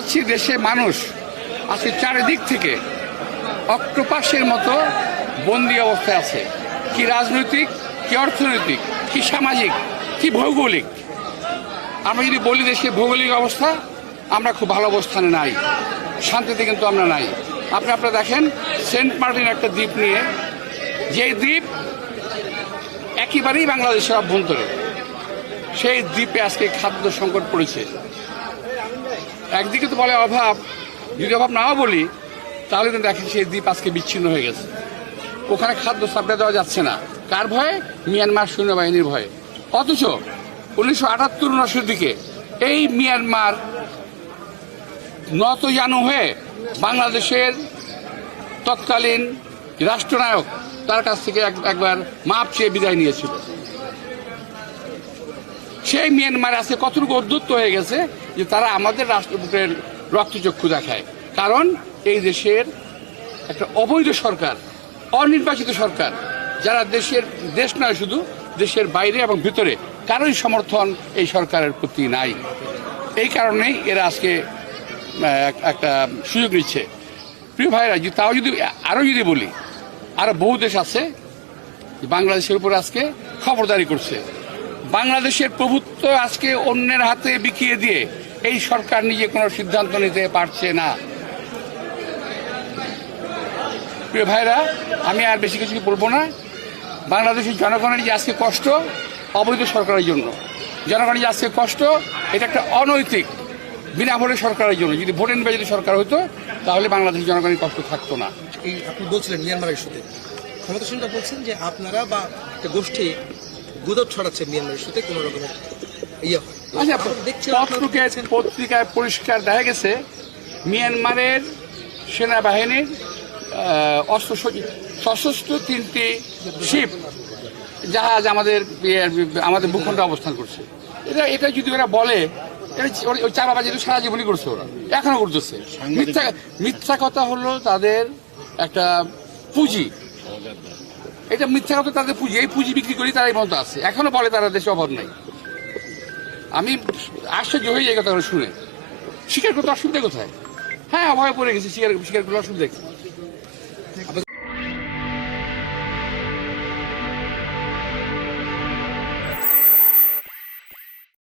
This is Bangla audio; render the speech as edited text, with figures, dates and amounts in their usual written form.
আছি দেশে মানুষ আজকে চারিদিক থেকে অক্টোপাসের মতো বন্দি অবস্থায় আছে। কি রাজনৈতিক, কি অর্থনৈতিক, কি সামাজিক, কি ভৌগোলিক। আমরা যদি বলি দেশের ভৌগোলিক অবস্থা, আমরা খুব ভালো অবস্থানে নাই, শান্তিতে কিন্তু আমরা নাই। আপনারা দেখেন সেন্ট মার্টিন একটা দ্বীপ নিয়ে, যে দ্বীপ একেবারেই বাংলাদেশের অভ্যন্তরে, সেই দ্বীপে আজকে খাদ্য সংকট পড়েছে। একদিকে তো বলে অভাব, যদি অভাব নাও বলি তাহলে কিন্তু দেখেন সেই দ্বীপ আজকে বিচ্ছিন্ন হয়ে গেছে। ওখানে খাদ্য সাপ্লাই দেওয়া যাচ্ছে না। কার ভয়ে? মিয়ানমার সৈন্যবাহিনীর ভয়ে। অথচ 1978-79 দিকে এই মিয়ানমার নতজানু হয়ে বাংলাদেশের তৎকালীন রাষ্ট্রনায়ক তার কাছ থেকে একবার মাপ চেয়ে বিদায় নিয়েছিল। সেই মিয়ানমার আজকে কতটুকু উদ্যুক্ত হয়ে গেছে যে তারা আমাদের রাষ্ট্রপতির রক্তচক্ষু দেখায়। কারণ এই দেশের একটা অবৈধ সরকার, অনির্বাচিত সরকার, যারা দেশ নয় শুধু দেশের বাইরে এবং ভিতরে কারোই সমর্থন এই সরকারের প্রতি নাই। এই কারণেই এরা আজকে একটা সুযোগ নিচ্ছে। প্রিয় ভাইরা, তাও যদি আরও যদি বলি, আরও বহু দেশ আছে বাংলাদেশের উপর আজকে খবরদারি করছে। বাংলাদেশের প্রভুত্ব আজকে অন্যের হাতে বিকিয়ে দিয়ে এই সরকার নিজে কোনো সিদ্ধান্ত নিতে পারছে না। প্রিয় ভাইরা, আমি আর বেশি কিছু বলবো না। বাংলাদেশের জনগণের যে আজকে কষ্ট অবৈধ সরকারের জন্য, জনগণের যে আজকে কষ্ট, এটা একটা অনৈতিক বিনা ভোটের সরকারের জন্য। যদি ভোট নির্বাচিত সরকার হতো তাহলে বাংলাদেশের জনগণের কষ্ট থাকতো না। এই আপনি বলছিলেন মিয়ানমারের ইস্যুতে, ক্ষমতাসীনরা বলছেন যে আপনারা বা একটা গোষ্ঠী গুজব ছড়াচ্ছে মিয়ানমারের ইস্যুতে কোনো রকমের ইয়ে হয়। আচ্ছা, পত্রিকায় পরিষ্কার দেখা গেছে মিয়ানমারের সেনাবাহিনীর সশস্ত্র 3টি শিপ জাহাজ আমাদের ভূখণ্ডে অবস্থান করছে। এটা যদি ওরা বলে, ওই চাপাবাজি তো সারা জীবনই করছে, ওরা এখনো করতেছে। মিথ্যা কথা হলো তাদের একটা পুঁজি, এটা মিথ্যা কথা তাদের পুঁজি। এই পুঁজি বিক্রি করি তারা এই মতো আছে, এখনো বলে তারা দেশে অভাব নাই। আমি আশ্চর্য হয়ে যাই কথা শুনে। স্বীকার করতে অসুবিধা কোথায়? হ্যাঁ, অভাবে পড়ে গেছি, স্বীকার করতে অসুবিধা।